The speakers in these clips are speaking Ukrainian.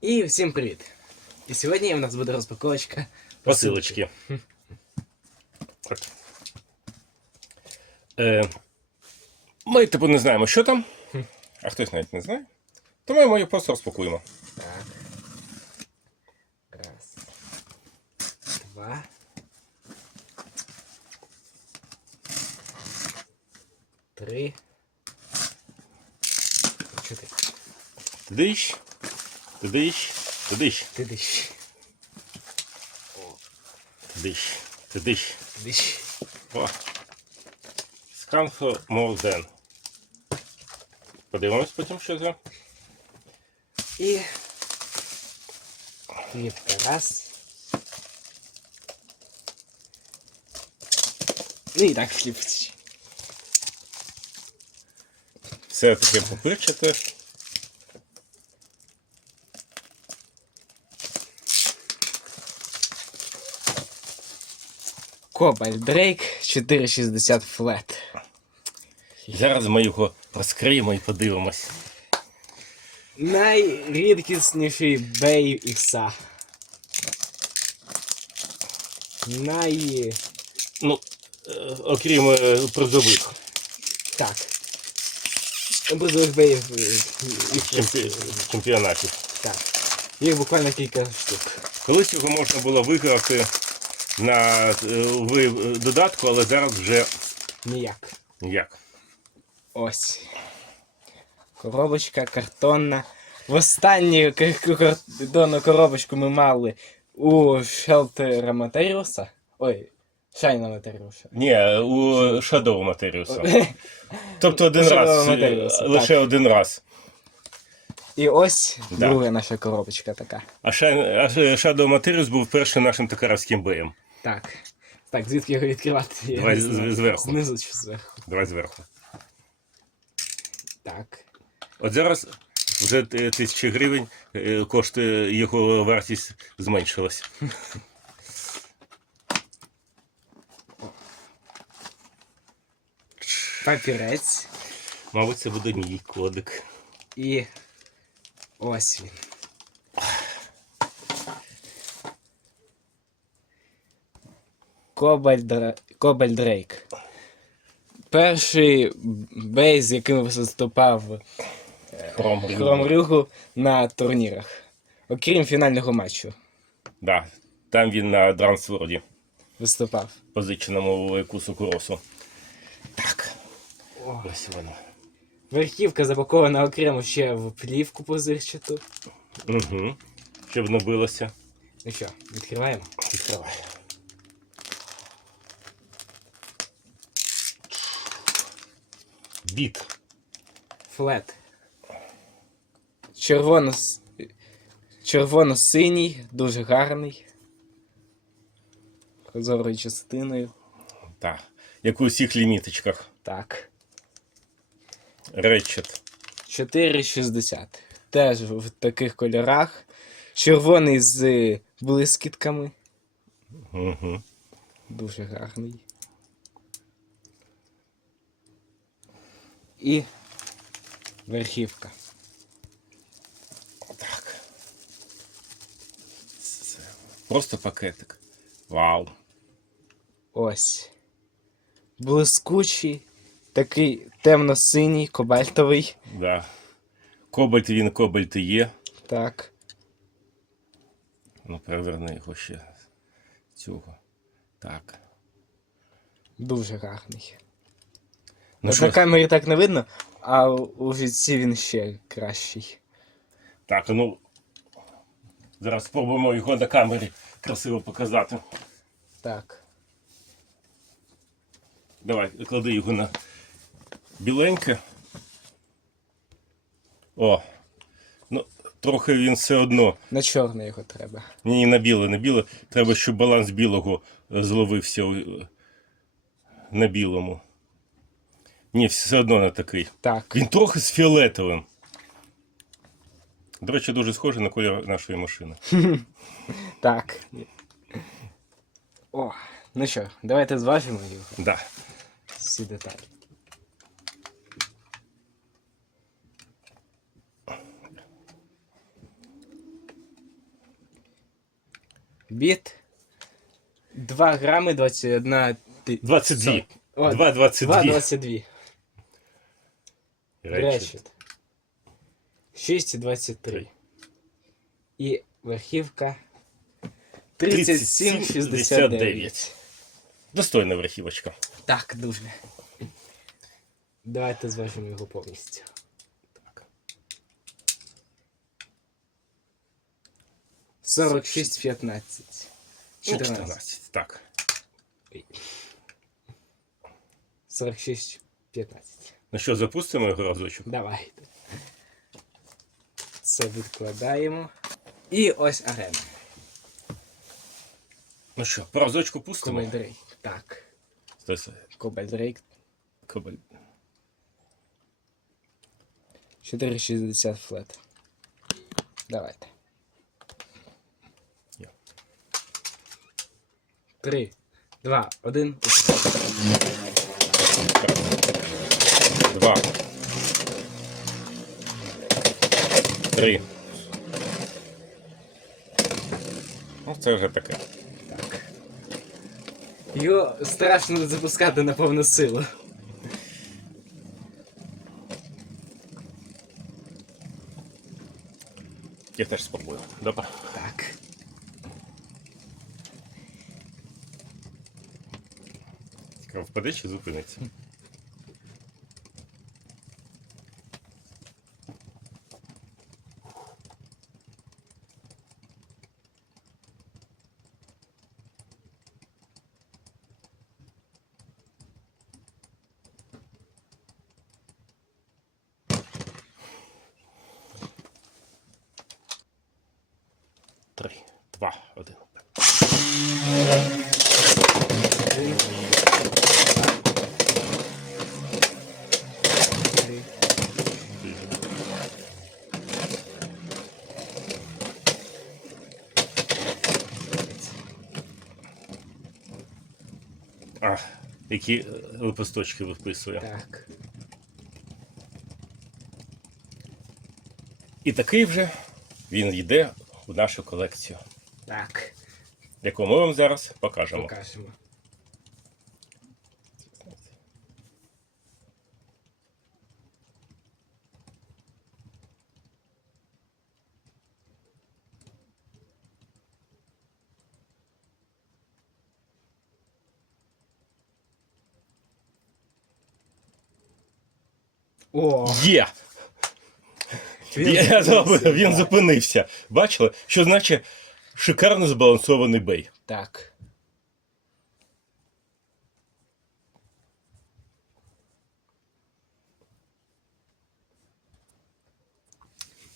І всім привіт! І сьогодні у нас буде розпаковочка Посилочки. Так. Е, ми типу не знаємо, що там, а хтось навіть не знає. Тому ми її просто розпакуємо. Так. Раз. Два. Три. Чотири. Диш, диш, диш, Ти диш. диш, диш. Диш. О. Сканфо Молден. Подивимось потім, що це. І. Плівка. Раз. Ну і так сліпці. Все таке попирчате. Кобальт Дрейк 460 флет. Зараз ми його розкриємо і подивимось. Найрідкісніший бей ікса. Най. Ну, е, окрім е, призових. Так. Образових беїв. їх чемпі... чемпіонатів. Так. Їх буквально кілька штук. Колись його можна було виграти на е, в додатку, але зараз вже Ніяк. ніяк. Ось. Коробочка картонна. В останню картонну коробочку ми мали у Шелтера Матеріуса. Ой, Шайна Матеріуса. Ні, у Shadow Матеріуса. Тобто один Shadow раз, е, Materials, лише так. один раз. І ось Да. друга наша коробочка така. А Shadow Матеріус був першим нашим токарським боєм. Так. Так, звідки його відкривати? Я Давай не з- зверху. Знизу чи зверху. Давай зверху. Так. От зараз вже е, тисячі гривень е, коштує його вартість зменшилась. Папірець. Мабуть, це буде мій кодик. І ось він. Дра- Кобальт Дрейк. Перший бей, з яким виступав Хром. Хром на турнірах. Окрім фінального матчу Да. Там він на Дрансворді, виступав. позиченому Кусу Куросу. Так. О. Ось воно. Верхівка запакована окремо ще в плівку позирчату. Угу. Щоб не билося. Ну що, відкриваємо? Відкривай. Біт. Флет. Червоно... Червоно-синій, дуже гарний. Прозорою частиною. Так. Як у всіх ліміточках. Так. Речет. 4,60. Теж в таких кольорах. Червоний з блискітками. Угу. Дуже гарний. І верхівка. Так. Це просто пакетик. Вау. Ось. Блискучий, такий темно-синій, кобальтовий. Да. Кобальт він кобальт і є. Так. Ну, переверни його ще цього. Так. Дуже гарний. Ну, що, на камері так не видно, а у житті він ще кращий. Так, ну. Зараз спробуємо його на камері красиво показати. Так. Давай, клади його на біленьке. О. Ну, трохи він все одно. На чорне його треба. Ні, на біле, на біле. Треба, щоб баланс білого е, зловився е, на білому. Ні, все одно не такий. Так. Він трохи з фіолетовим. До речі, дуже схожий на колір нашої машини. Так. О, ну що, давайте зважимо його. Да. Всі деталі. Біт. 2 грами 21 ти... 22. О, 2,22. 2,22. Речет. 6,23. І верхівка 37,69. Достойна верхівочка. Так, дуже. Давайте зважимо його повністю. Так. 46,15. Ну, 14. 14. Так. 46,15. Ну що, запустимо його разочок? Давайте. Це відкладаємо. І ось арена. Ну що, по разочку пустимо? Кобальдрейк. Так. Стой, стой. Кобальдрейк. Кобаль. 4,60 флет. Давайте. Я. 3, 2, 1. Два. Три. Ну, це вже таке. Так. Його страшно запускати на повну силу. Я теж спробую. Добре. Так. Впаде чи зупиниться? Три, два, один. А, які е, лепесточки виписує. Так. І такий вже він йде в нашу колекцію, Так. яку ми вам зараз покажемо. Покажемо. О, Є! Він Я, я зупинився, він зупинився. Бачили? Що значить шикарно збалансований бей. Так.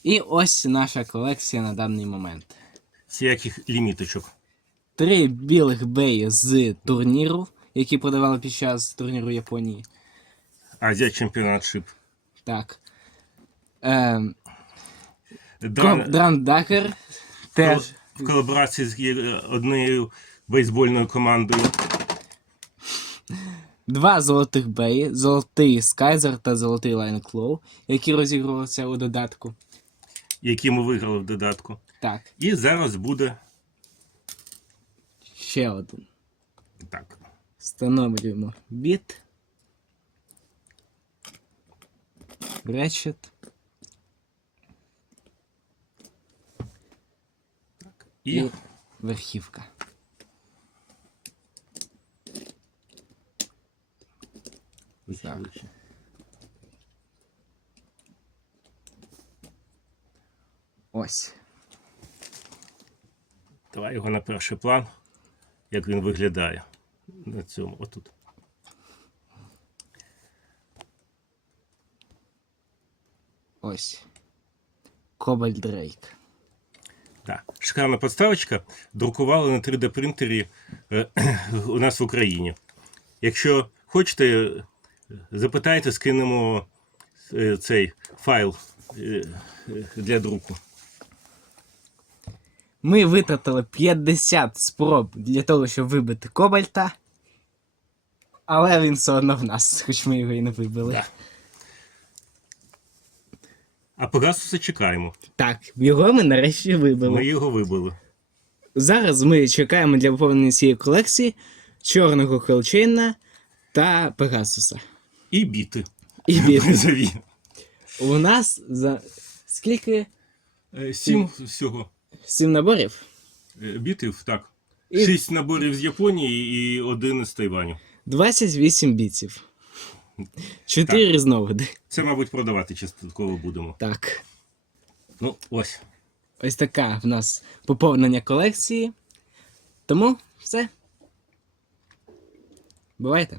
І ось наша колекція на даний момент. Всяких ліміточок. Три білих беї з турніру, які продавали під час турніру Японії. Азія чемпіонат шип. Так. Ем, Дан- Драндакер теж. в колаборації з однією бейсбольною командою. Два золотих беї, золотий Скайзер та золотий Лайн Клоу, які розігрувалися у додатку. які ми виграли в додатку. Так, І зараз буде ще один. так. Встановлюємо біт. Речет. І І верхівка. Так. Ось. давай його на перший план, як він виглядає. На цьому, отут. Ось. Кобальт Дрейк. Так. Шикарна подставочка. Друкували на 3D принтері е, у нас в Україні. Якщо хочете, е, запитайте, скинемо е, цей файл е, для друку. Ми витратили 50 спроб для того, щоб вибити кобальта. Але він все одно в нас, хоч ми його і не вибили. Да. А Пегасуса чекаємо. Так, його ми нарешті вибили. Ми його вибили. зараз ми чекаємо для поповнення цієї колекції чорного Хелчейна та Пегасуса. І біти. І біти. У нас за скільки? Е, Сім всього Сім наборів? е, бітів, так. І- Шість наборів з Японії і один із Тайваню. 28 бітів. Чотири різновиди. Це, мабуть, продавати частково будемо. Так. Ну, ось. Ось така в нас поповнення колекції. Тому все. Бувайте.